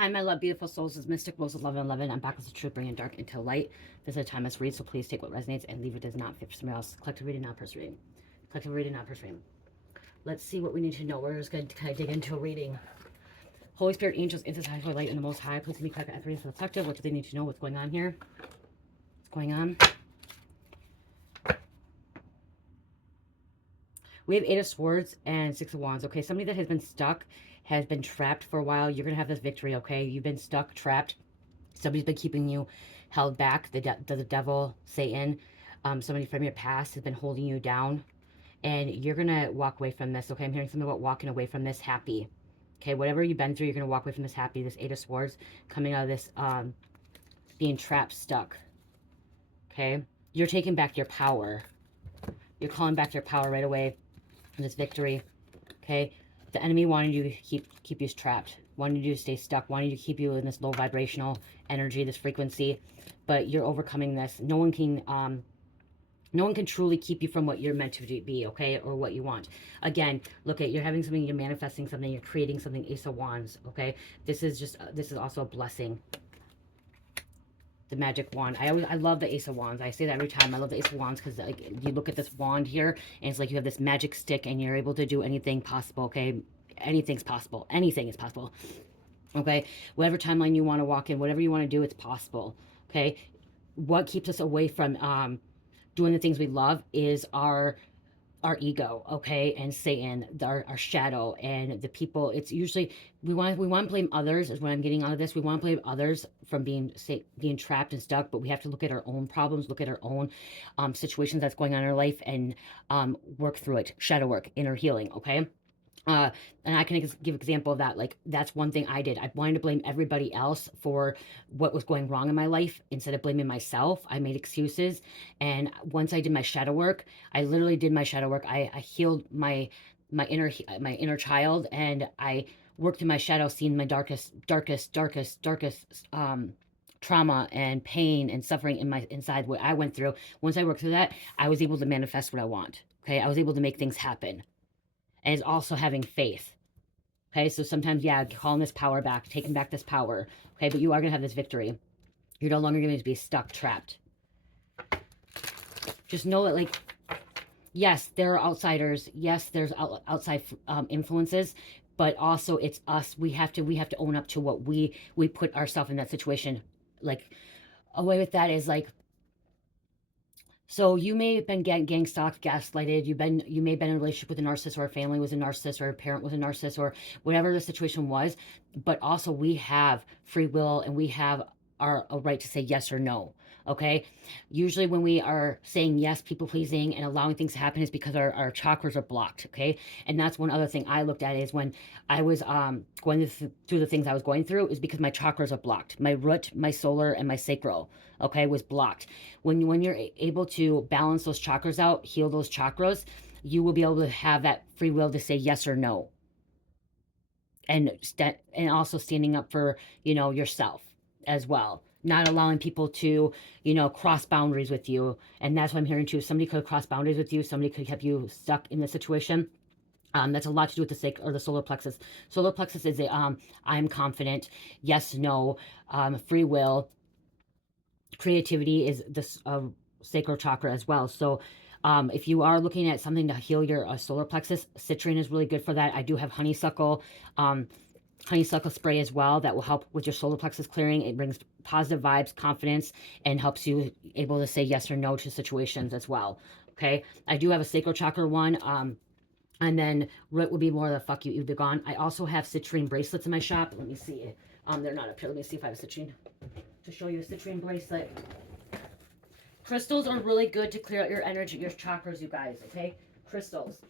Hi, my love, beautiful souls. This is Mystic Rose 1111. I'm back with the truth, bringing dark into light. This is a timeless read, so please take what resonates and leave what does not fit for somebody else. Collective reading, not personal reading. Collective reading, not personal reading. Let's see what we need to know. We're just going to kind of dig into a reading. Holy Spirit, angels, intercessory light, and the Most High. Please give me collective authority for the collective. What do they need to know? What's going on here? What's going on? We have 8 of Swords and 6 of Wands. Okay, somebody that has been stuck, has been trapped for a while. You're going to have this victory, okay? You've been stuck, trapped. Somebody's been keeping you held back. The devil, Satan, somebody from your past has been holding you down. And you're going to walk away from this, okay? I'm hearing something about walking away from this happy. Okay, whatever you've been through, you're going to walk away from this happy. This 8 of Swords coming out of this being trapped, stuck. Okay? You're taking back your power. You're calling back your power right away. This victory, okay? The enemy wanted you to keep you trapped, wanted you to stay stuck, wanted you to keep you in this low vibrational energy, this frequency, but you're overcoming this. No one can truly keep you from what you're meant to be, okay, or what you want. Again, look at, you're having something, you're manifesting something, you're creating something. Ace of Wands, okay? This is also a blessing. The magic wand. I love the Ace of Wands. I say that every time. I love the Ace of Wands because like you look at this wand here and it's like you have this magic stick and you're able to do anything possible, okay? Anything's possible. Anything is possible, okay? Whatever timeline you want to walk in, whatever you want to do, it's possible, okay? What keeps us away from doing the things we love is our ego, okay, and Satan, our shadow, and the people. It's usually we want to blame others. Is what I'm getting out of this. We want to blame others from being trapped and stuck, but we have to look at our own problems, look at our own situations that's going on in our life, and work through it. Shadow work, inner healing, okay. And I can give an example of that. Like, that's one thing I did. I wanted to blame everybody else for what was going wrong in my life instead of blaming myself. I made excuses. And once I did my shadow work, I literally did my shadow work. I healed my inner child, and I worked in my shadow, seeing my darkest trauma and pain and suffering inside what I went through. Once I worked through that, I was able to manifest what I want. Okay, I was able to make things happen. And is also having faith. Okay, so sometimes, yeah, calling this power back, taking back this power. Okay, but you are going to have this victory. You're no longer going to be stuck, trapped. Just know that, like, yes, there are outsiders. Yes, there's outside influences, but also it's us. We have to own up to what we put ourselves in that situation. Like, a way with that is like, so you may have been gang stalked, gaslighted. You may have been in a relationship with a narcissist, or a family was a narcissist, or a parent was a narcissist, or whatever the situation was. But also, we have free will, and we have a right to say yes or no. Okay. Usually when we are saying yes, people pleasing, and allowing things to happen is because our chakras are blocked. Okay. And that's one other thing I looked at is when I was going through the things I was going through, is because my chakras are blocked. My root, my solar, and my sacral, okay, was blocked. When you're able to balance those chakras out, heal those chakras, you will be able to have that free will to say yes or no. And also standing up for, yourself as well. Not allowing people to, cross boundaries with you. And that's what I'm hearing too. Somebody could cross boundaries with you. Somebody could have you stuck in the situation. That's a lot to do with the sacral or the solar plexus. Solar plexus is I'm confident, yes, no, free will. Creativity is this sacral chakra as well. So if you are looking at something to heal your solar plexus, citrine is really good for that. I do have honeysuckle spray as well that will help with your solar plexus clearing. It brings positive vibes, confidence, and helps you able to say yes or no to situations as well. Okay, I do have a sacral chakra one. And then root would be more of the fuck you, you'd be gone. I also have citrine bracelets in my shop. Let me see. They're not up here. Let me see if I have a citrine to show you a citrine bracelet. Crystals are really good to clear out your energy, your chakras, you guys, okay? Crystals.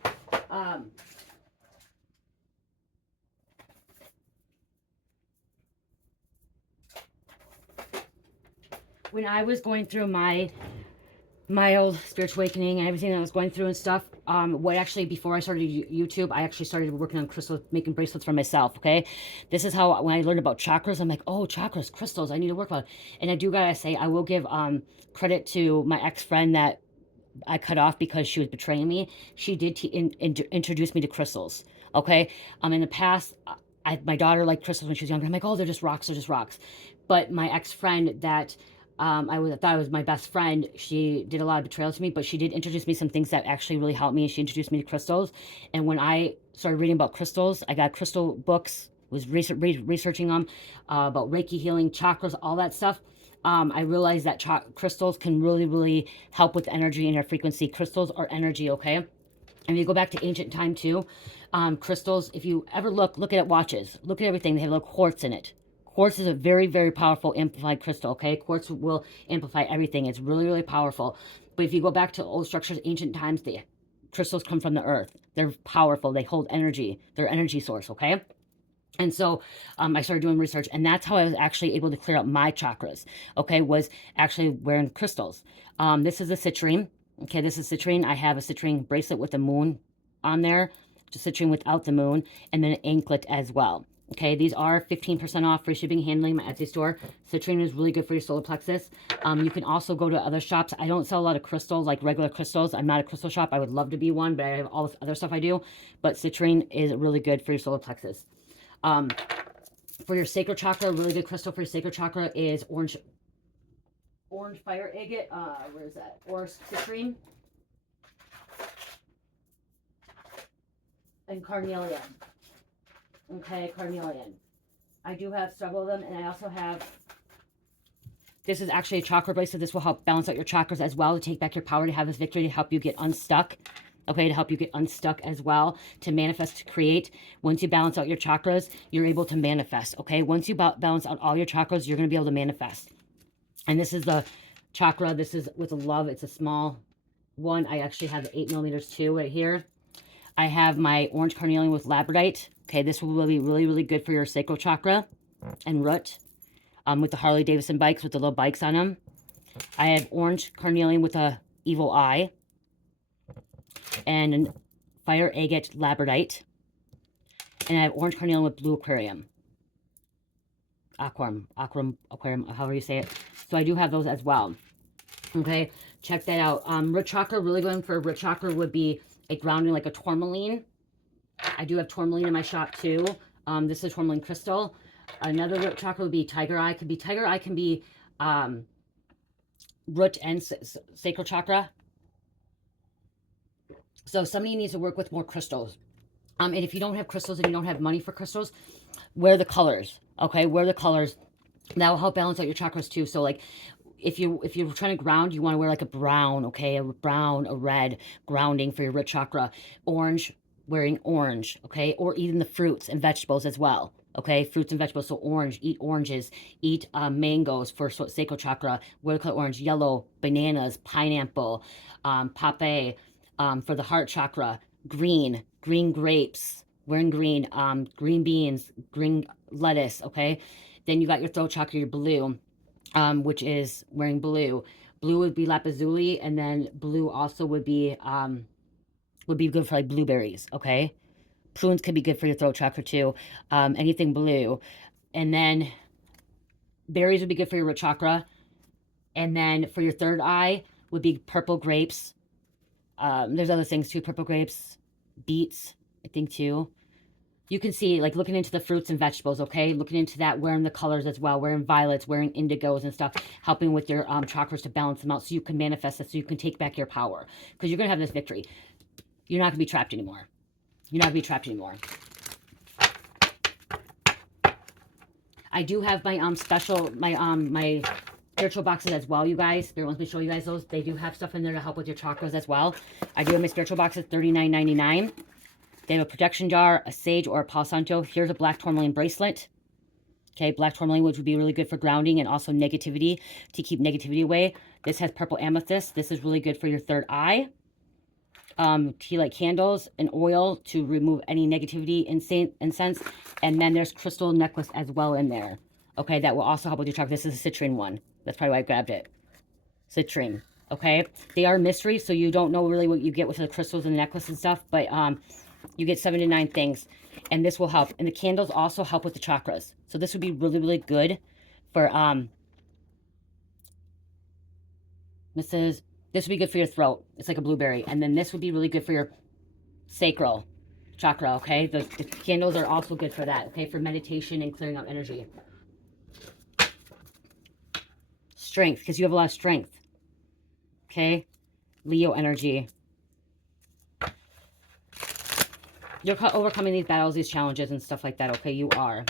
When I was going through my old spiritual awakening and everything that I was going through and stuff, before I started YouTube, I actually started working on crystals, making bracelets for myself, okay? This is how, when I learned about chakras, I'm like, oh, chakras, crystals, I need to work on it. And I do gotta say, I will give credit to my ex-friend that I cut off because she was betraying me. She did introduce me to crystals, okay? In the past, my daughter liked crystals when she was younger. I'm like, oh, they're just rocks, they're just rocks. But my ex-friend that thought was my best friend, she did a lot of betrayal to me, but she did introduce me some things that actually really helped me. And she introduced me to crystals. And when I started reading about crystals, I got crystal books, was researching them, about Reiki healing, chakras, all that stuff. I realized that crystals can really, really help with energy and your frequency. Crystals are energy, okay? And if you go back to ancient time too, crystals, if you ever look at watches, look at everything, they have like quartz in it. Quartz is a very, very powerful amplified crystal, okay? Quartz will amplify everything. It's really, really powerful. But if you go back to old structures, ancient times, the crystals come from the earth. They're powerful. They hold energy. They're energy source, okay? And so I started doing research, and that's how I was actually able to clear out my chakras, okay, was actually wearing crystals. This is a citrine. Okay, this is citrine. I have a citrine bracelet with the moon on there, just citrine without the moon, and then an anklet as well. Okay, these are 15% off, free shipping, handling, my Etsy store. Citrine is really good for your solar plexus. You can also go to other shops. I don't sell a lot of crystals, like regular crystals. I'm not a crystal shop. I would love to be one, but I have all this other stuff I do. But citrine is really good for your solar plexus. For your sacral chakra, a really good crystal for your sacral chakra is orange fire agate. Where is that? Or citrine. And carnelian. Okay, carnelian. I do have several of them, and I also have, this is actually a chakra bracelet. This will help balance out your chakras as well, to take back your power, to have this victory, to help you get unstuck. Okay, to help you get unstuck as well, to manifest, to create. Once you balance out your chakras, you're able to manifest, okay? Once you balance out all your chakras, you're going to be able to manifest. And this is the chakra. This is with a love. It's a small one. I actually have 8 millimeters too right here. I have my orange carnelian with labradorite. Okay, this will be really, really good for your sacral chakra and root. With the Harley Davidson bikes, with the little bikes on them. I have orange carnelian with a evil eye. And fire agate labradorite. And I have orange carnelian with blue aquarium. Aquarium, however you say it. So I do have those as well. Okay, check that out. Root chakra, really going for root chakra would be a grounding like a tourmaline. I do have tourmaline in my shop too. This is a tourmaline crystal. Another root chakra would be tiger eye. Tiger eye can be root and sacral chakra. So somebody needs to work with more crystals. And if you don't have crystals and you don't have money for crystals, wear the colors. Okay, wear the colors. That will help balance out your chakras too. So like, if you're trying to ground, you want to wear like a brown, okay, a brown, a red grounding for your root chakra. Orange, wearing orange, okay, or even the fruits and vegetables as well. Okay, fruits and vegetables. So orange, eat oranges, eat mangoes for sacral chakra. Wear the color orange, yellow, bananas, pineapple, papaye. For the heart chakra, green grapes, wearing green, green beans, green lettuce, okay? Then you got your throat chakra, your blue, which is wearing blue. Blue would be lapazuli, and then blue also would be good for like blueberries, okay? Prunes could be good for your throat chakra too. Anything blue. And then berries would be good for your root chakra. And then for your third eye would be purple grapes. There's other things too, purple grapes, beets, I think too. You can see, like, looking into the fruits and vegetables, okay? Looking into that, wearing the colors as well, wearing violets, wearing indigos and stuff, helping with your chakras to balance them out so you can manifest it, so you can take back your power. Because you're going to have this victory. You're not going to be trapped anymore. You're not going to be trapped anymore. I do have my my spiritual boxes as well, you guys. Spirit wants me to show you guys those. They do have stuff in there to help with your chakras as well. I do have my spiritual boxes, $39.99. They have a protection jar, a sage, or a Palo Santo. Here's a black tourmaline bracelet. Okay, black tourmaline, which would be really good for grounding and also negativity, to keep negativity away. This has purple amethyst. This is really good for your third eye. Tea light candles and oil to remove any negativity, incense. And then there's crystal necklace as well in there. Okay, that will also help with your chakra. This is a citrine one. That's probably why I grabbed it. Citrine. Okay, they are mystery, so you don't know really what you get with the crystals and the necklace and stuff, but you get 7 to 9 things, and this will help. And the candles also help with the chakras. So this would be really, really good for this would be good for your throat. It's like a blueberry. And then this would be really good for your sacral chakra, okay? The candles are also good for that, okay? For meditation and clearing out energy. Strength, because you have a lot of strength, okay? Leo energy. You're overcoming these battles, these challenges and stuff like that, okay? You are.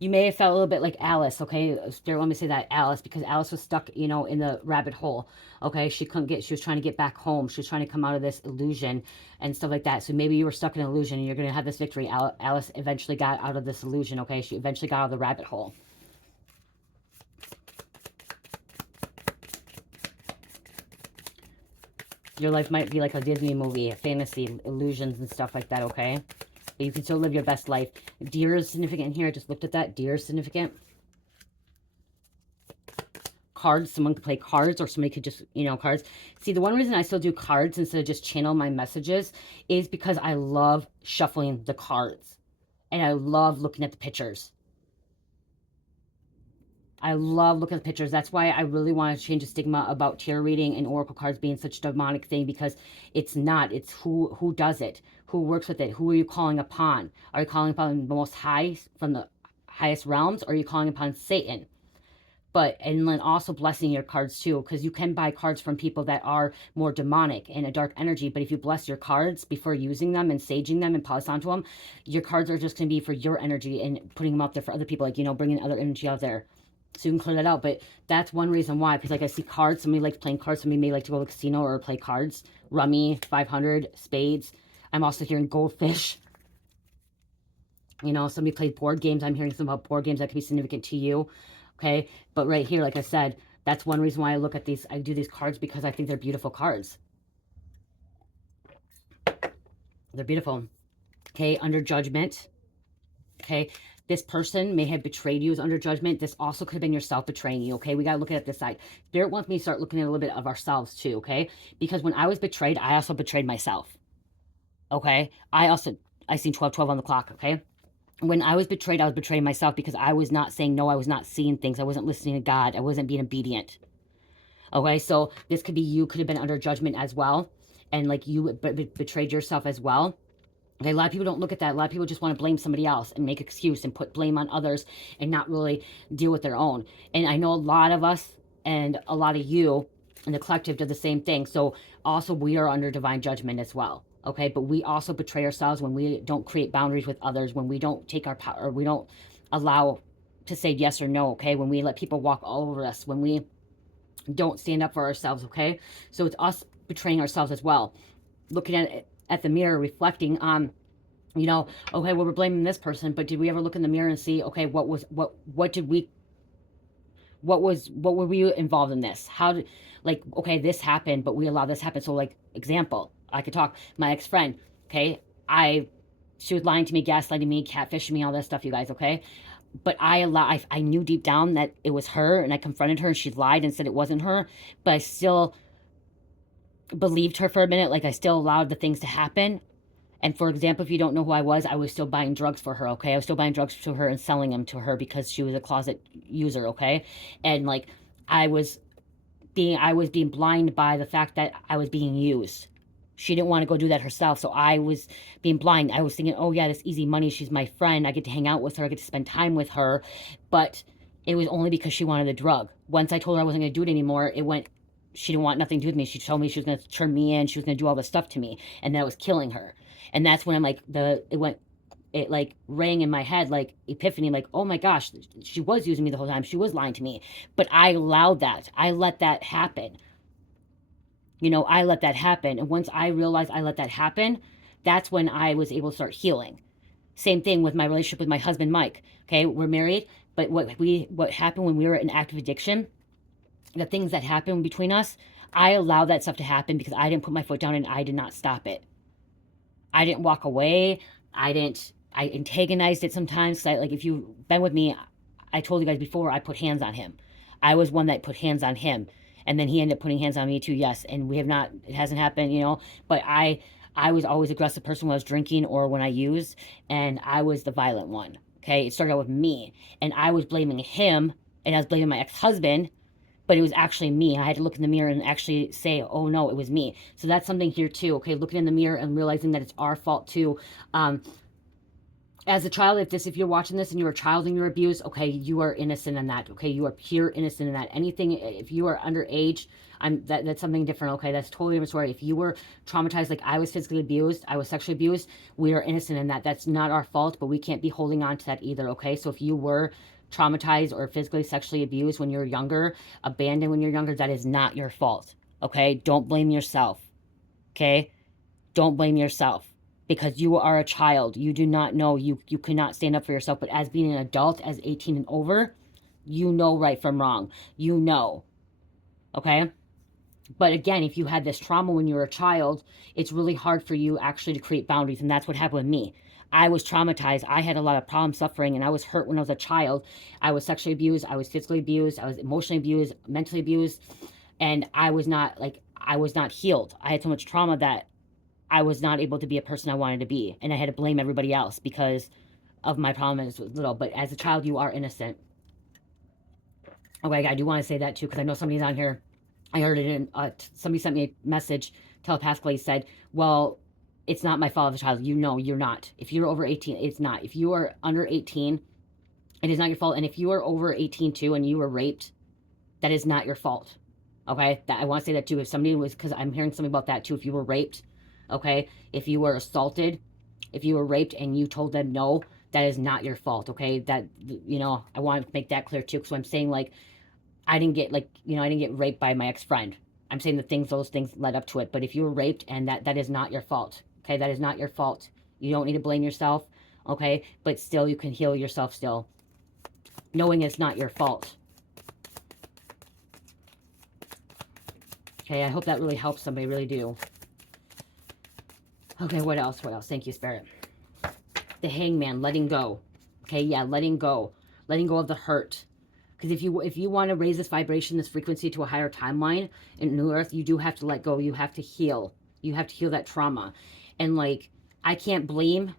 You may have felt a little bit like Alice, okay? Spirit, let me say that, Alice, because Alice was stuck, you know, in the rabbit hole, okay? She was trying to get back home. She was trying to come out of this illusion and stuff like that. So maybe you were stuck in an illusion and you're going to have this victory. Alice eventually got out of this illusion, okay? She eventually got out of the rabbit hole. Your life might be like a Disney movie, fantasy, illusions and stuff like that, okay? But you can still live your best life. Deer is significant here. I just looked at that. Deer is significant. Cards. Someone could play cards, or somebody could just, you know, cards. See, the one reason I still do cards instead of just channel my messages is because I love shuffling the cards. And I love looking at the pictures. I love looking at the pictures. That's why I really want to change the stigma about tarot reading and oracle cards being such a demonic thing, because it's not. It's who does it, who works with it, who are you calling upon? Are you calling upon the most high, from the highest realms, or are you calling upon Satan? But, and then also blessing your cards too, because you can buy cards from people that are more demonic and a dark energy. But if you bless your cards before using them and saging them and polish onto them, your cards are just going to be for your energy and putting them out there for other people, like, you know, bringing other energy out there. So you can clear that out. But that's one reason why, because like I see cards, somebody likes playing cards, somebody may like to go to the casino or play cards, rummy, 500, spades. I'm also hearing goldfish. You know, somebody plays board games. I'm hearing some about board games that could be significant to you. Okay, but right here, like I said, that's one reason why I look at these, I do these cards, because I think they're beautiful cards. They're beautiful. Okay, under judgment. Okay, this person may have betrayed you as under judgment. This also could have been yourself betraying you, okay? We got to look at it this side. Spirit wants me to start looking at a little bit of ourselves too, okay? Because when I was betrayed, I also betrayed myself, okay? I seen 12:12 on the clock, okay? When I was betrayed, I was betraying myself because I was not saying no. I was not seeing things. I wasn't listening to God. I wasn't being obedient. Okay, so this could be you could have been under judgment as well. And like you betrayed yourself as well. Okay, a lot of people don't look at that. A lot of people just want to blame somebody else and make excuse and put blame on others and not really deal with their own. And I know a lot of us and a lot of you in the collective do the same thing. So also we are under divine judgment as well. Okay, but we also betray ourselves when we don't create boundaries with others, when we don't take our power, or we don't allow to say yes or no, okay? When we let people walk all over us, when we don't stand up for ourselves, okay? So it's us betraying ourselves as well. Looking at the mirror, reflecting on, you know, okay, well, we're blaming this person, but did we ever look in the mirror and see, okay, what were we involved in this? How did, like, okay, this happened, but we allowed this happen. So like, example, I could talk, my ex-friend, okay, she was lying to me, gaslighting me, catfishing me, all that stuff, you guys, okay? But I knew deep down that it was her, and I confronted her, and she lied and said it wasn't her, but I still believed her for a minute. Like, I still allowed the things to happen. And for example, if you don't know who I was still buying drugs for her, okay? I was still buying drugs to her and selling them to her because she was a closet user, okay? And like, I was being blind by the fact that I was being used. She didn't want to go do that herself, so I was being blind. I was thinking, oh yeah, this easy money, she's my friend, I get to hang out with her, I get to spend time with her, but it was only because she wanted the drug. Once I told her I wasn't going to do it anymore, she didn't want nothing to do with me. She told me she was going to turn me in, she was going to do all this stuff to me, and that was killing her. And that's when I'm like, it like rang in my head, like epiphany, like, oh my gosh, she was using me the whole time, she was lying to me, but I allowed that, I let that happen. You know, I let that happen. And once I realized I let that happen, that's when I was able to start healing. Same thing with my relationship with my husband, Mike. Okay, we're married, but what happened when we were in active addiction, the things that happened between us, I allowed that stuff to happen because I didn't put my foot down and I did not stop it. I didn't walk away. I antagonized it sometimes. Like, if you've been with me, I told you guys before, I put hands on him. I was one that put hands on him. And then he ended up putting hands on me too, yes. And it hasn't happened, you know. But I was always aggressive person when I was drinking or when I used. And I was the violent one, okay? It started out with me. And I was blaming him. And I was blaming my ex-husband. but it was actually me. I had to look in the mirror and actually say, oh no, it was me. So that's something here too, okay? Looking in the mirror and realizing that it's our fault too. As a child, if you're watching this and you're a child and you're abused, okay, you are innocent in that, okay? You are pure innocent in that. Anything, if you are underage, that's something different, okay? That's totally different story. If you were traumatized, like I was physically abused, I was sexually abused, we are innocent in that. That's not our fault, but we can't be holding on to that either, okay? So if you were traumatized or physically, sexually abused when you're younger, abandoned when you're younger, that is not your fault, okay? Don't blame yourself, okay? Don't blame yourself because you are a child. You do not know. You cannot stand up for yourself. But as being an adult, as 18 and over, you know right from wrong. You know. Okay? But again, if you had this trauma when you were a child, it's really hard for you actually to create boundaries. And that's what happened with me. I was traumatized. I had a lot of problem suffering and I was hurt when I was a child. I was sexually abused. I was physically abused. I was emotionally abused, mentally abused. And I was not healed. I had so much trauma that I was not able to be a person I wanted to be. And I had to blame everybody else because of my problem as little. But as a child, you are innocent. Okay, I do want to say that too, because I know somebody's on here. I heard it in, somebody sent me a message telepathically, said, well, it's not my fault as a child. You know, you're not. If you're over 18, it's not. If you are under 18, it is not your fault. And if you are over 18 too and you were raped, that is not your fault. Okay, I want to say that too. If somebody was, because I'm hearing something about that too. If you were raped, okay, if you were assaulted, if you were raped and you told them no, that is not your fault. Okay, that, I want to make that clear too. Because I'm saying, like, I didn't get raped by my ex-friend. I'm saying those things led up to it. But if you were raped, and that is not your fault. Okay, that is not your fault. You don't need to blame yourself. Okay, but still, you can heal yourself still, knowing it's not your fault. Okay, I hope that really helps somebody. Really do. Okay, what else? What else? Thank you, Spirit. The Hangman, letting go. Okay, yeah, letting go. Letting go of the hurt. Because if you want to raise this vibration, this frequency to a higher timeline in New Earth, you do have to let go. You have to heal. You have to heal that trauma. And like, I can't blame,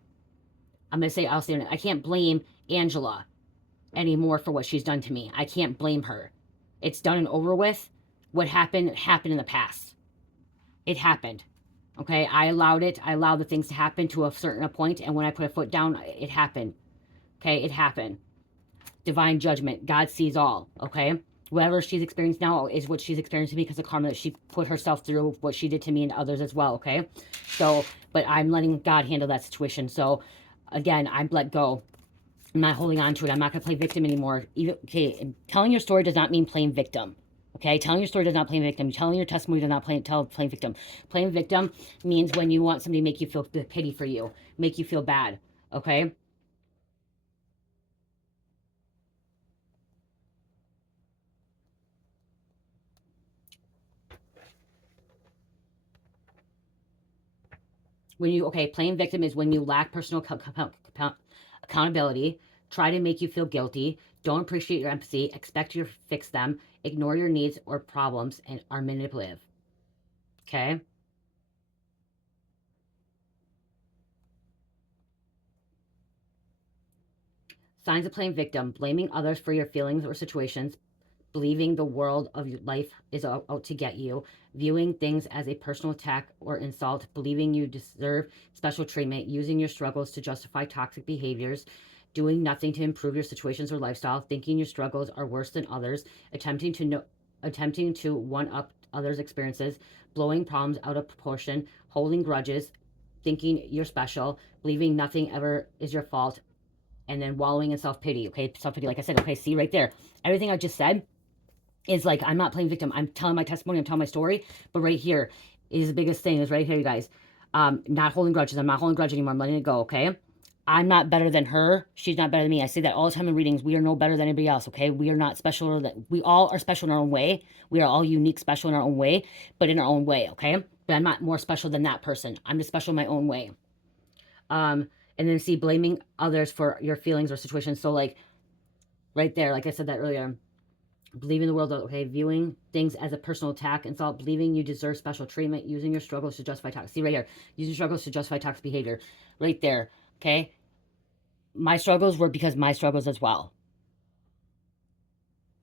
I can't blame Angela anymore for what she's done to me. I can't blame her. It's done and over with. What happened in the past. It happened. Okay, I allowed it. I allowed the things to happen to a certain point, and when I put a foot down, it happened. Okay, it happened. Divine judgment. God sees all. Okay, whatever she's experienced now is what she's experiencing because of karma that she put herself through, what she did to me and others as well. Okay, so, but I'm letting God handle that situation. So, again, I'm let go. I'm not holding on to it. I'm not going to play victim anymore. Okay, telling your story does not mean playing victim. Okay, telling your story does not play victim. Telling your testimony does not playing victim. Playing victim means when you want somebody to make you feel pity for you, make you feel bad. Okay. Playing victim is when you lack personal accountability, try to make you feel guilty, don't appreciate your empathy, expect you to fix them, ignore your needs or problems, and are manipulative. Okay. Signs of playing victim: blaming others for your feelings or situations, believing the world of your life is out to get you, viewing things as a personal attack or insult, believing you deserve special treatment, using your struggles to justify toxic behaviors, doing nothing to improve your situations or lifestyle, thinking your struggles are worse than others, attempting to one up others' experiences, blowing problems out of proportion, holding grudges, thinking you're special, believing nothing ever is your fault, and then wallowing in self-pity. Okay, self-pity, like I said. Okay, see right there, everything I just said is like, I'm not playing victim. I'm telling my testimony. I'm telling my story. But right here is the biggest thing, is right here, you guys. Not holding grudges. I'm not holding grudge anymore. I'm letting it go, okay? I'm not better than her. She's not better than me. I say that all the time in readings. We are no better than anybody else, okay? We are not special. We all are special in our own way. We are all unique, special in our own way, but in our own way, okay? But I'm not more special than that person. I'm just special in my own way. And then see, blaming others for your feelings or situations. So like, right there, like I said that earlier, believing the world, okay, viewing things as a personal attack, insult, believing you deserve special treatment, using your struggles to justify toxic. See right here, using struggles to justify toxic behavior. Right there, okay? My struggles were because my struggles as well.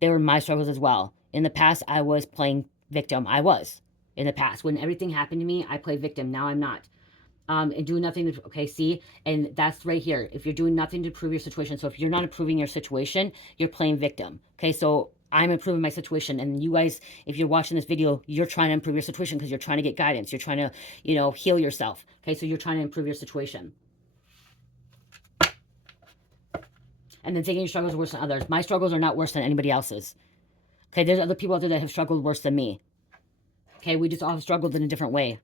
They were my struggles as well. In the past, I was playing victim. I was. In the past. When everything happened to me, I played victim. Now I'm not. And doing nothing to, okay, see? And that's right here. If you're doing nothing to improve your situation, so if you're not improving your situation, you're playing victim. Okay, so I'm improving my situation. And you guys, if you're watching this video, you're trying to improve your situation because you're trying to get guidance. You're trying to, you know, heal yourself. Okay, so you're trying to improve your situation. And then thinking your struggles are worse than others. My struggles are not worse than anybody else's. Okay, there's other people out there that have struggled worse than me. Okay, we just all have struggled in a different way.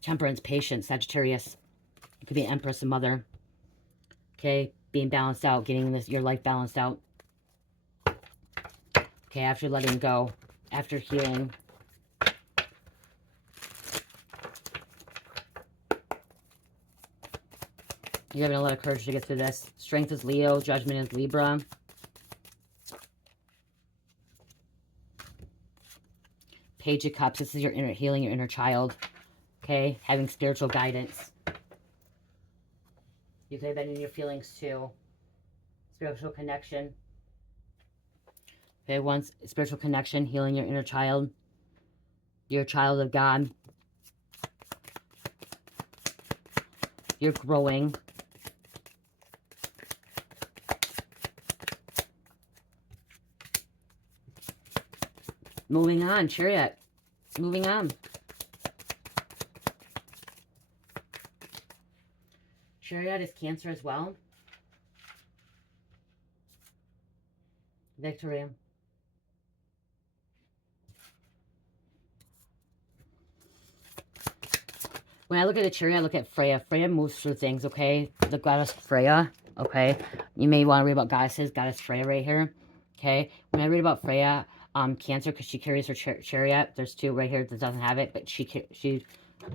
Temperance, patience, Sagittarius. It could be an Empress, a mother. Okay, being balanced out, getting your life balanced out. Okay, after letting go, after healing. You're having a lot of courage to get through this. Strength is Leo, judgment is Libra. Page of Cups, this is your inner healing, your inner child. Okay, having spiritual guidance. You could have been in your feelings too. Spiritual connection. Okay, once spiritual connection, healing your inner child. You're a child of God. You're growing. Moving on, Chariot. Moving on. Chariot is Cancer as well. Victory. When I look at the Chariot, I look at Freya. Freya moves through things, okay? The goddess Freya, okay? You may want to read about goddesses. Goddess Freya right here, okay? When I read about Freya, Cancer, because she carries her chariot. There's two right here that doesn't have it, but she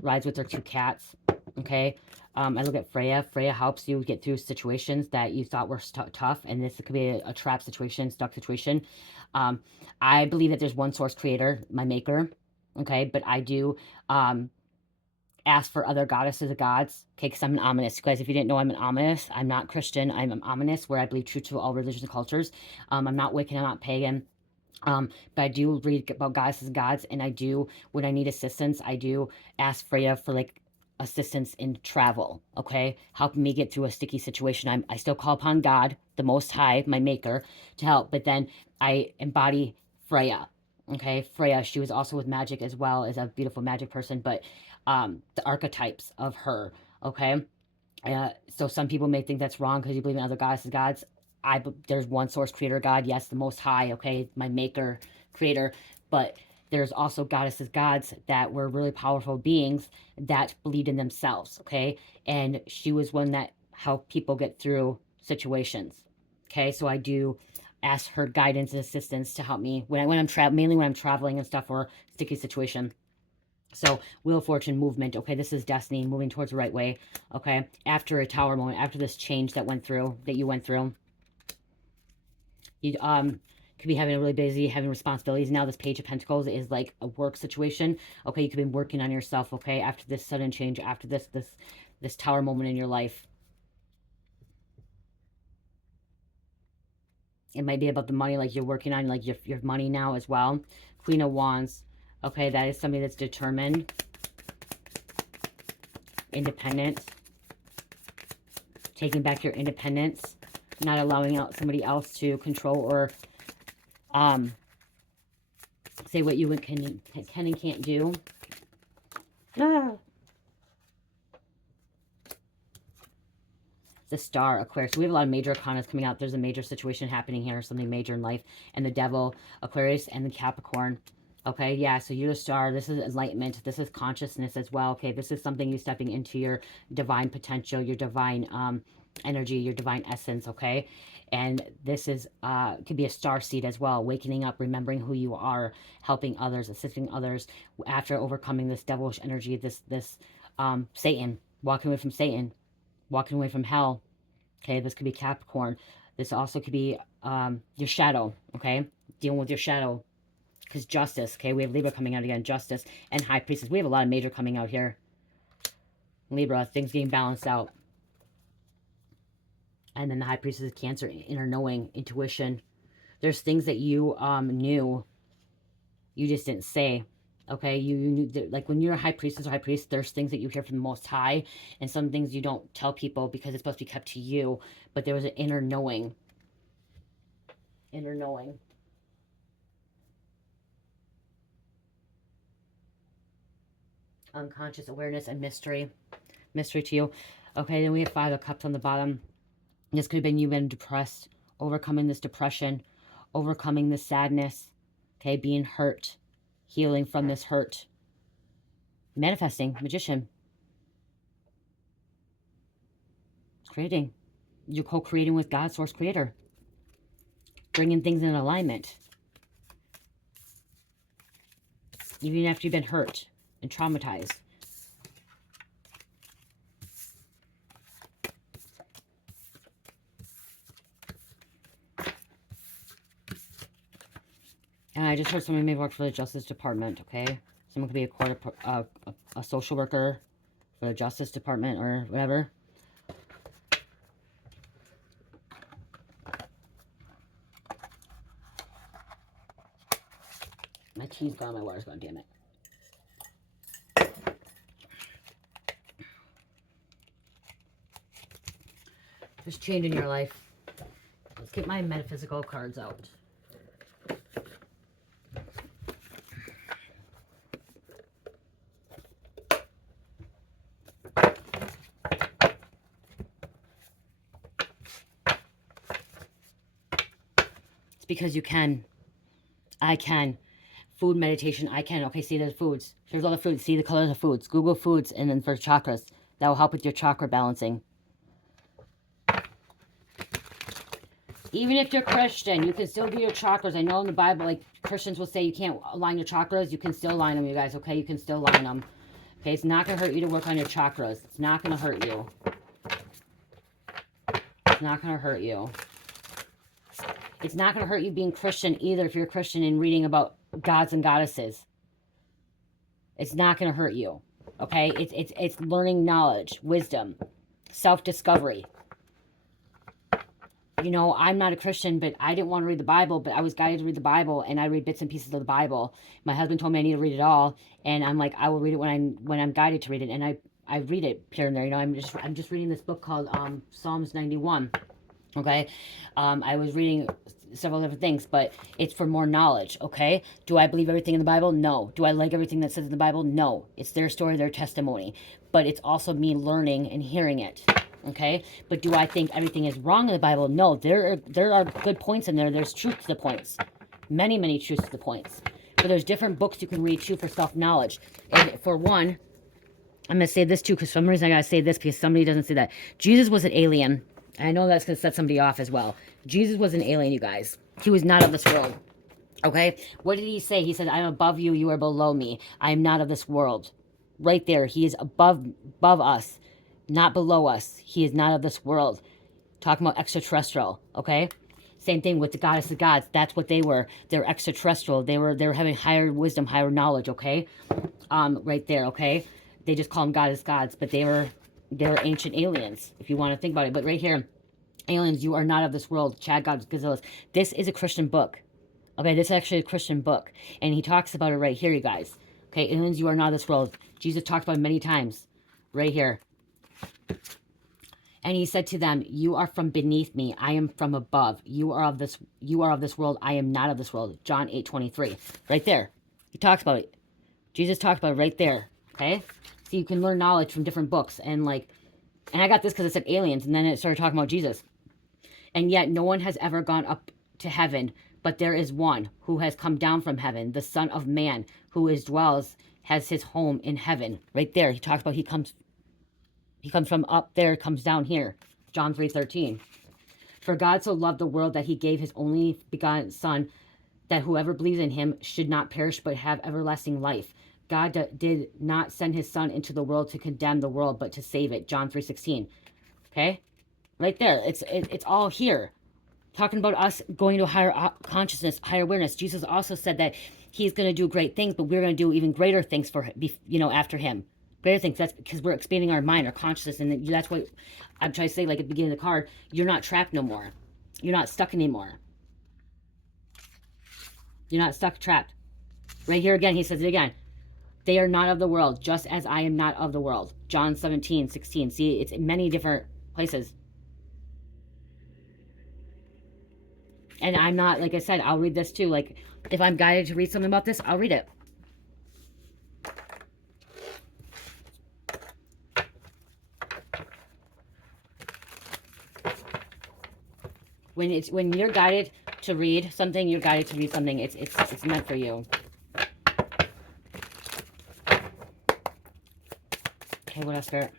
rides with her two cats, okay? I look at Freya. Freya helps you get through situations that you thought were tough, and this could be a trap situation, stuck situation. I believe that there's one source creator, my maker, okay? But I do ask for other goddesses or gods, okay, because I'm an ominous. Guys, if you didn't know, I'm an ominous. I'm not Christian. I'm an ominous, where I believe true to all religions and cultures. I'm not Wiccan. I'm not pagan. But I do read about goddesses and gods, and I do, when I need assistance, I do ask Freya for, like, assistance in travel, okay? Helping me get through a sticky situation. I still call upon God, the Most High, my maker, to help, but then I embody Freya, okay? Freya, she was also with magic as well, as a beautiful magic person, but the archetypes of her, okay? So some people may think that's wrong because you believe in other goddesses, gods. There's one source creator God, yes, the Most High, okay, my maker, creator, but there's also goddesses, gods that were really powerful beings that believed in themselves, okay, and she was one that helped people get through situations, okay, so I do ask her guidance and assistance to help me when I'm traveling, mainly when I'm traveling and stuff, or sticky situation. So, Wheel of Fortune movement. Okay, this is destiny, moving towards the right way. Okay, after a tower moment, after this change that you went through. You could be having a really busy, having responsibilities. Now this Page of Pentacles is like a work situation. Okay, you could be working on yourself. Okay, after this sudden change, after this tower moment in your life. It might be about the money, like you're working on, like your money now as well. Queen of Wands. Okay, that is somebody that's determined. Independent. Taking back your independence. Not allowing out somebody else to control or say what you can and can't do. The Star, Aquarius. We have a lot of major arcanas coming out. There's a major situation happening here, something major in life. And the Devil, Aquarius, and the Capricorn. Okay, yeah, so you're the Star. This is enlightenment. This is consciousness as well. Okay, this is something you stepping into your divine potential, your divine energy, your divine essence, okay? And this is, could be a star seed as well, wakening up, remembering who you are, helping others, assisting others after overcoming this devilish energy, this Satan, walking away from Satan, walking away from hell. Okay, this could be Capricorn. This also could be your shadow, okay? Dealing with your shadow. Because justice, okay? We have Libra coming out again. Justice and High Priestess. We have a lot of major coming out here. Libra, things getting balanced out. And then the High Priestess of Cancer, inner knowing, intuition. There's things that you knew, you just didn't say. Okay, you knew, like when you're a High Priestess or High Priest, there's things that you hear from the Most High, and some things you don't tell people because it's supposed to be kept to you. But there was an inner knowing. Inner knowing. Unconscious awareness and mystery. Mystery to you. Okay, then we have 5 of Cups on the bottom. This could have been you been depressed, overcoming this depression, overcoming this sadness, okay, being hurt, healing from this hurt. Manifesting, Magician. Creating. You're co-creating with God, Source Creator. Bringing things in alignment. Even after you've been hurt and traumatized. And I just heard someone may work for the Justice Department, okay? Someone could be a social worker for the Justice Department or whatever. My tea's gone, my water's gone, damn it. There's change in your life. Let's get my metaphysical cards out. It's because you can. I can. Food meditation, I can. Okay, see, there's foods. There's all the foods. See the colors of foods. Google foods, and then for chakras. That will help with your chakra balancing. Even if you're Christian, you can still do your chakras. I know in the Bible, like, Christians will say you can't align your chakras. You can still line them, you guys, okay? You can still line them. Okay, it's not going to hurt you to work on your chakras. It's not going to hurt you. It's not going to hurt you. It's not going to hurt you being Christian either if you're a Christian and reading about gods and goddesses. It's not going to hurt you, okay? It's learning knowledge, wisdom, self-discovery. You know, I'm not a Christian, but I didn't want to read the Bible, but I was guided to read the Bible, and I read bits and pieces of the Bible. My husband told me I need to read it all, and I'm like, I will read it when I'm guided to read it, and I read it here and there. You know, I'm just reading this book called Psalms 91. Okay, I was reading several different things, but it's for more knowledge. Okay, do I believe everything in the Bible? No. Do I like everything that says in the Bible? No. It's their story, their testimony, but it's also me learning and hearing it. Okay, but do I think everything is wrong in the Bible? No, there are good points in there. There's truth to the points, many truths to the points. But there's different books you can read too for self-knowledge. And for one, I'm gonna say this too, because for some reason I gotta say this because somebody doesn't say that. Jesus was an alien. And I know that's gonna set somebody off as well. Jesus was an alien, you guys. He was not of this world. Okay, what did he say? He said, "I'm above you. You are below me. I am not of this world." Right there, he is above us. Not below us. He is not of this world. Talking about extraterrestrial, okay? Same thing with the goddess of gods. That's what they were. They're extraterrestrial. They were having higher wisdom, higher knowledge, okay? Right there, okay? They just call them goddess gods, but they're ancient aliens, if you want to think about it. But right here, aliens, you are not of this world. Chad Gods, Gazillas. This is a Christian book. Okay, this is actually a Christian book. And he talks about it right here, you guys. Okay, aliens, you are not of this world. Jesus talked about it many times. Right here. And he said to them, "You are from beneath me. I am from above. You are of this world. I am not of this world." John 8:23. Right there. He talks about it. Jesus talked about it right there. Okay? So you can learn knowledge from different books. And I got this because it said aliens. And then it started talking about Jesus. And yet no one has ever gone up to heaven. But there is one who has come down from heaven. The Son of Man who has his home in heaven. Right there. He talks about he comes from up there, comes down here. John 3:13. For God so loved the world that he gave his only begotten Son, that whoever believes in him should not perish but have everlasting life. God did not send his Son into the world to condemn the world, but to save it. John 3:16. Okay? Right there. It's all here. Talking about us going to a higher consciousness, higher awareness. Jesus also said that he's going to do great things, but we're going to do even greater things for him, after him. But I think that's because we're expanding our mind, our consciousness, and that's what I'm trying to say, like at the beginning of the card, you're not trapped no more. You're not stuck anymore. You're not stuck, trapped. Right here again, he says it again. They are not of the world, just as I am not of the world. John 17:16. See, it's in many different places. And I'm not, like I said, I'll read this too. Like, if I'm guided to read something about this, I'll read it. When you're guided to read something, you're guided to read something. It's meant for you. Okay, what else, Spirit?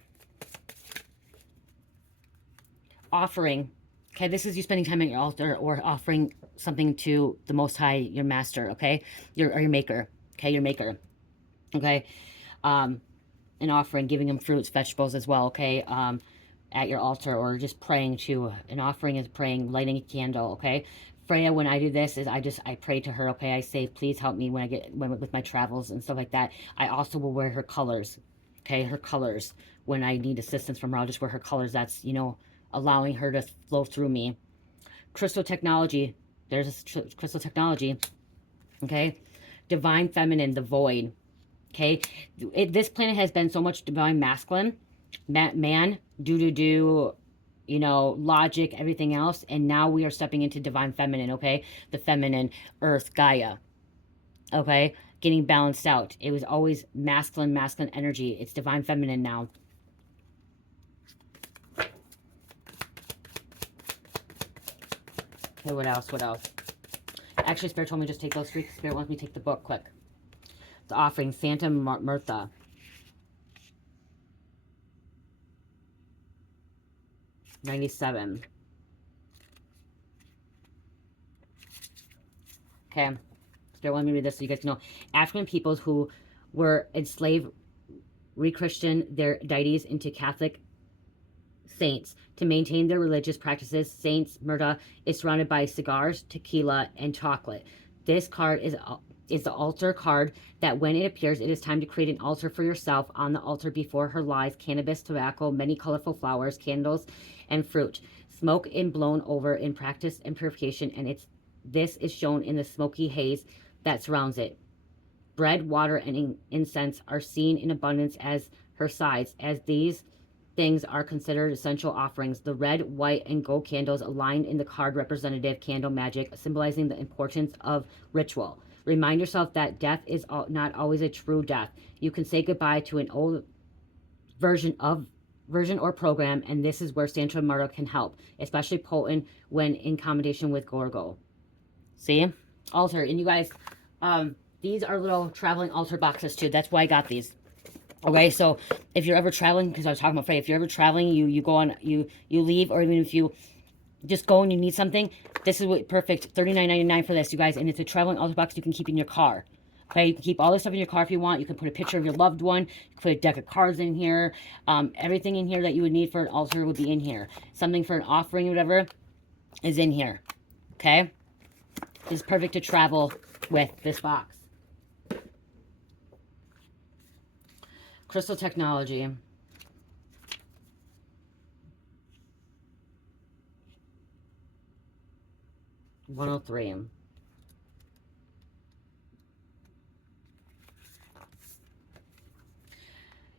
Offering. Okay, this is you spending time at your altar or offering something to the Most High, your master, okay? Your maker, okay? Your maker, okay? An offering, giving him fruits, vegetables as well, okay? At your altar, or just praying to, an offering is praying, lighting a candle, okay? Freya, when I do this, is I pray to her, okay? I say, please help me with my travels and stuff like that. I also will wear her colors, okay? Her colors. When I need assistance from her, I'll just wear her colors. That's, allowing her to flow through me. Crystal technology. There's crystal technology, okay? Divine feminine, the void, okay? This planet has been so much divine masculine, man, logic, everything else, and now we are stepping into divine feminine, okay? The feminine, earth, Gaia, okay? Getting balanced out. It was always masculine energy. It's divine feminine now. Okay, what else? Actually, Spirit told me just take those three. Spirit wants me to take the book quick. The offering, Santa Martha. $97. Okay. Spirit wanted me to read this so you guys know. African peoples who were enslaved re-Christian their deities into Catholic saints to maintain their religious practices. Saints Murta is surrounded by cigars, tequila, and chocolate. This card is the altar card that when it appears, it is time to create an altar for yourself. On the altar before her lies cannabis, tobacco, many colorful flowers, candles, and fruit. Smoke and blown over in practice and purification, and this is shown in the smoky haze that surrounds it. Bread, water, and incense are seen in abundance as her sides, as these things are considered essential offerings. The red, white, and gold candles aligned in the card representative candle magic, symbolizing the importance of ritual. Remind yourself that death is not always a true death. You can say goodbye to an old version or program, and this is where Santa Marta can help, especially potent when in combination with Gorgo. See? Altar. And you guys, these are little traveling altar boxes too. That's why I got these. Okay, so if you're ever traveling, because I was talking about Frey, if you're ever traveling, you go on, you leave, or even if you just go and you need something, this is what perfect. $39.99 for this, you guys, and it's a traveling altar box you can keep in your car. Okay, you can keep all this stuff in your car if you want. You can put a picture of your loved one. You can put a deck of cards in here. Everything in here that you would need for an altar would be in here. Something for an offering or whatever is in here. Okay, it's perfect to travel with this box. Crystal technology. $103.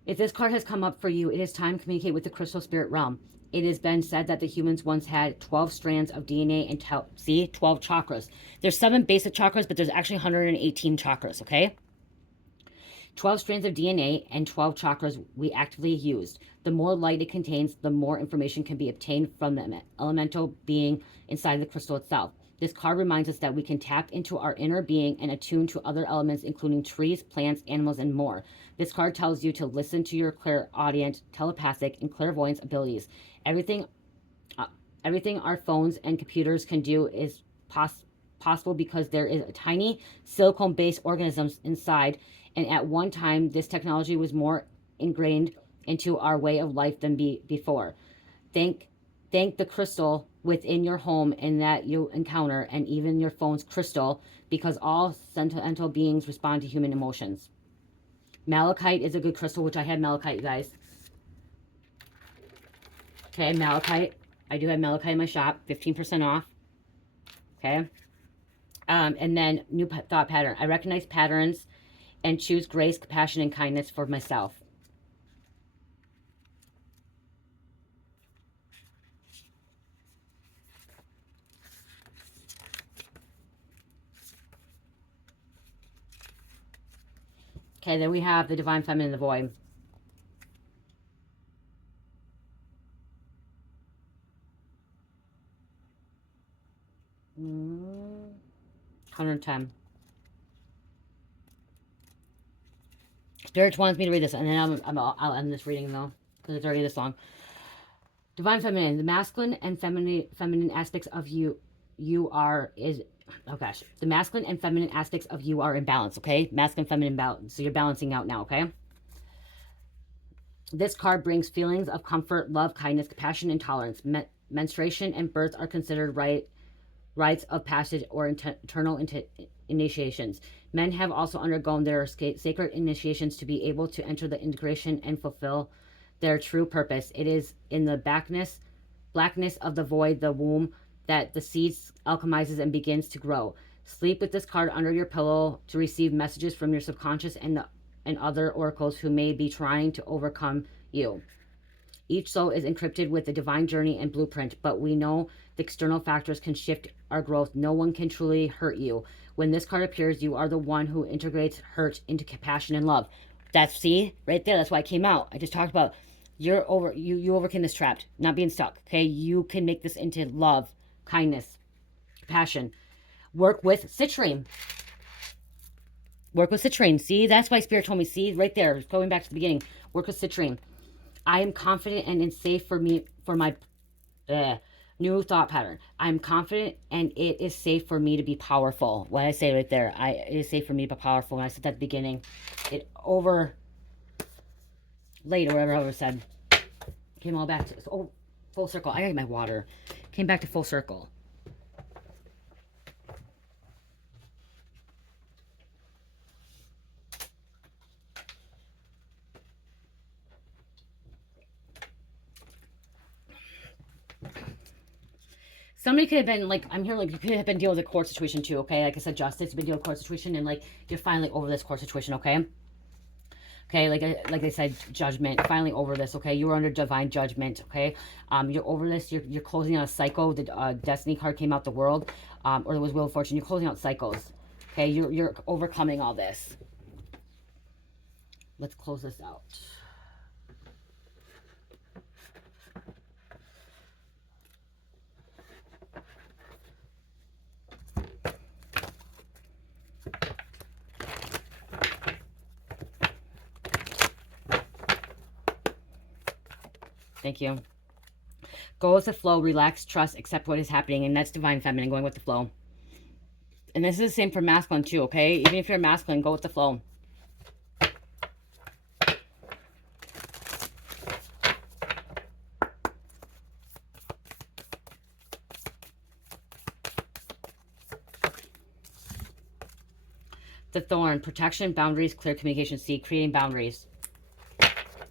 If this card has come up for you, it is time to communicate with the crystal spirit realm. It has been said that the humans once had 12 strands of DNA and 12 chakras. There's 7 basic chakras, but there's actually 118 chakras, okay? 12 strands of DNA and 12 chakras we actively used. The more light it contains, the more information can be obtained from the elemental being inside the crystal itself. This card reminds us that we can tap into our inner being and attune to other elements, including trees, plants, animals, and more. This card tells you to listen to your clairaudient, telepathic, and clairvoyance abilities. Everything our phones and computers can do is possible because there is a tiny silicone-based organisms inside, and at one time, this technology was more ingrained into our way of life than before. Thank the crystal within your home and that you encounter, and even your phone's crystal, because all sentimental beings respond to human emotions. Malachite is a good crystal, which I have malachite, you guys. Okay, malachite. I do have malachite in my shop, 15% off. Okay. And then new thought pattern. I recognize patterns and choose grace, compassion, and kindness for myself. Okay, then we have the Divine Feminine, the Void. Mm, 110. Spirit wants me to read this, and then I'll end this reading, though, because it's already this long. Divine Feminine, the masculine and feminine aspects of you are is, oh gosh, the masculine and feminine aspects of you are in balance, okay? Masculine, feminine balance. So you're balancing out now, okay? This card brings feelings of comfort, love, kindness, compassion, and tolerance. Menstruation and birth are considered rites of passage or eternal initiations. Men have also undergone their sacred initiations to be able to enter the integration and fulfill their true purpose. It is in the blackness of the void, the womb, that the seeds alchemizes and begins to grow. Sleep with this card under your pillow to receive messages from your subconscious and other oracles who may be trying to overcome you. Each soul is encrypted with the divine journey and blueprint, but we know the external factors can shift our growth. No one can truly hurt you. When this card appears, you are the one who integrates hurt into compassion and love. That's, see, right there, that's why it came out. I just talked about you overcame this trapped, not being stuck, okay? You can make this into love, kindness, compassion. Work with citrine. Work with citrine. See, that's why Spirit told me. See, right there, going back to the beginning. Work with citrine. I am confident and it's safe for me, for my new thought pattern. I'm confident and it is safe for me to be powerful. What I say right there, it is safe for me to be powerful. When I said that at the beginning, it overlaid or whatever I said. Came all back to full circle. I got my water. Came back to full circle. Somebody could have been like, I'm here, like, you could have been dealing with a court situation too, okay? Like I said, justice, you've been dealing with a court situation, and like, you're finally over this court situation, okay? Okay, like I said, judgment, finally over this, okay? You were under divine judgment, okay? You're over this, you're closing out a cycle. The Destiny card came out, the World, or there was Wheel of Fortune. You're closing out cycles, okay? You're overcoming all this. Let's close this out. Thank you. Go with the flow, relax, trust, accept what is happening. And that's Divine Feminine, going with the flow. And this is the same for masculine too, okay? Even if you're masculine, go with the flow. The Thorn, protection, boundaries, clear communication. See, creating boundaries.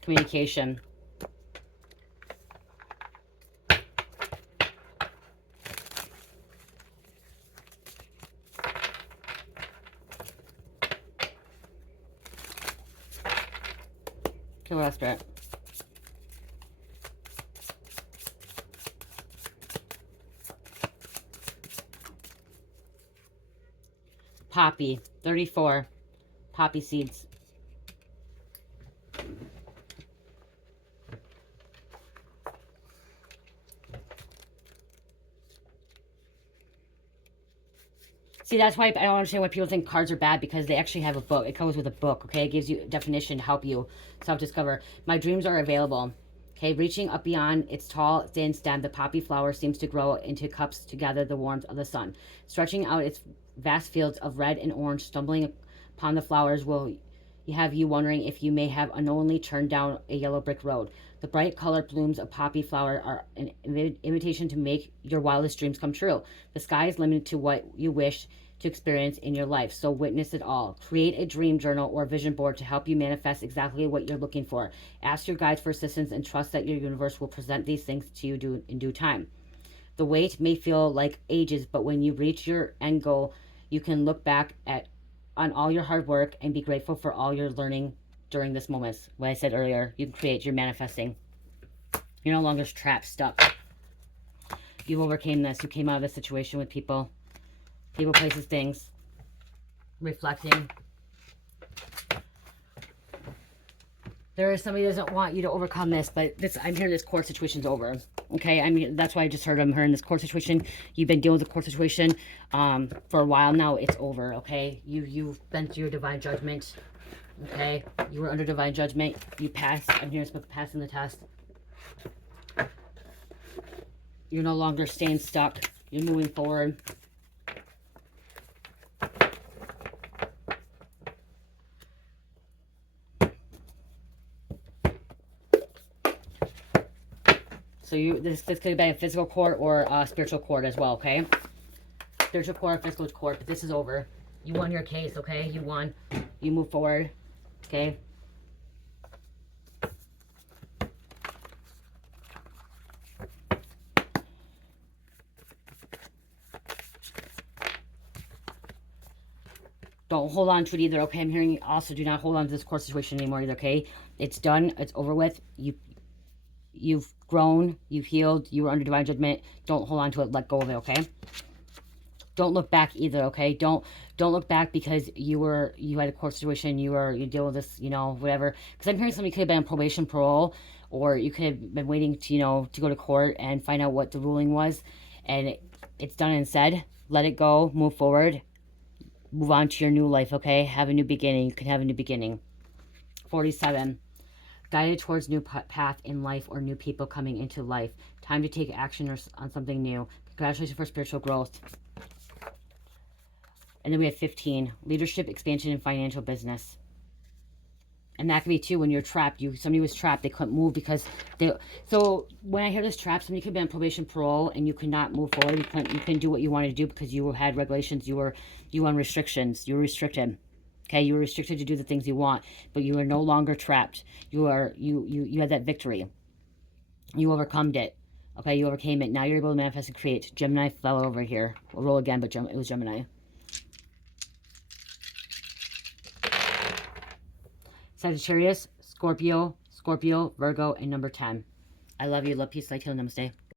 Communication. Okay, what else, Spirit? Poppy, 34. Poppy seeds. See, that's why I don't understand why people think cards are bad, because they actually have a book. It comes with a book, okay? It gives you a definition to help you self-discover. My dreams are available. Okay, reaching up beyond its tall, thin stem, the poppy flower seems to grow into cups to gather the warmth of the sun. Stretching out its vast fields of red and orange, stumbling upon the flowers will have you wondering if you may have unknowingly turned down a yellow brick road. The bright colored blooms of poppy flower are an invitation to make your wildest dreams come true. The sky is limited to what you wish to experience in your life. So witness it all. Create a dream journal or vision board to help you manifest exactly what you're looking for. Ask your guides for assistance and trust that your universe will present these things to you in due time. The wait may feel like ages, but when you reach your end goal, you can look back on all your hard work and be grateful for all your learning during this moment. What I said earlier, you can create, you're manifesting. You're no longer trapped, stuck. You overcame this. You came out of this situation with people, places, things. Reflecting. There is somebody that doesn't want you to overcome this, but I'm hearing this court situation's over. Okay, I mean, that's why I just heard I'm hearing this court situation. You've been dealing with the court situation for a while now. It's over, okay? You've been through your divine judgment, okay? You were under divine judgment. You passed. I'm hearing it's passing the test. You're no longer staying stuck. You're moving forward. So this could be a physical court or a spiritual court as well, okay? Spiritual court, physical court, but this is over. You won your case, okay? You won. You move forward, okay? Don't hold on to it either, okay? I'm hearing also do not hold on to this court situation anymore either, okay? It's done. It's over with. You've grown. You've healed. You were under divine judgment. Don't hold on to it. Let go of it, okay? Don't look back either, okay? Don't look back because you had a court situation. You deal with this, whatever. Because I'm hearing somebody could have been on probation, parole, or you could have been waiting to, to go to court and find out what the ruling was. And it's done and said. Let it go. Move forward. Move on to your new life, okay? Have a new beginning. You can have a new beginning. 47. Guided towards new path in life or new people coming into life. Time to take action on something new. Congratulations for spiritual growth. And then we have 15. Leadership, expansion, and financial business. And that could be too when you're trapped. Somebody was trapped. They couldn't move because so when I hear this trap, somebody could be on probation, parole, and you could not move forward. You couldn't do what you wanted to do because you had regulations. You were on restrictions. You were restricted. Okay, you were restricted to do the things you want, but you are no longer trapped. You had that victory. You overcome it. Okay, you overcame it. Now you're able to manifest and create. Gemini fell over here. We'll roll again, but it was Gemini. Sagittarius, Scorpio, Virgo, and number 10. I love you. Love, peace, light, healing, namaste.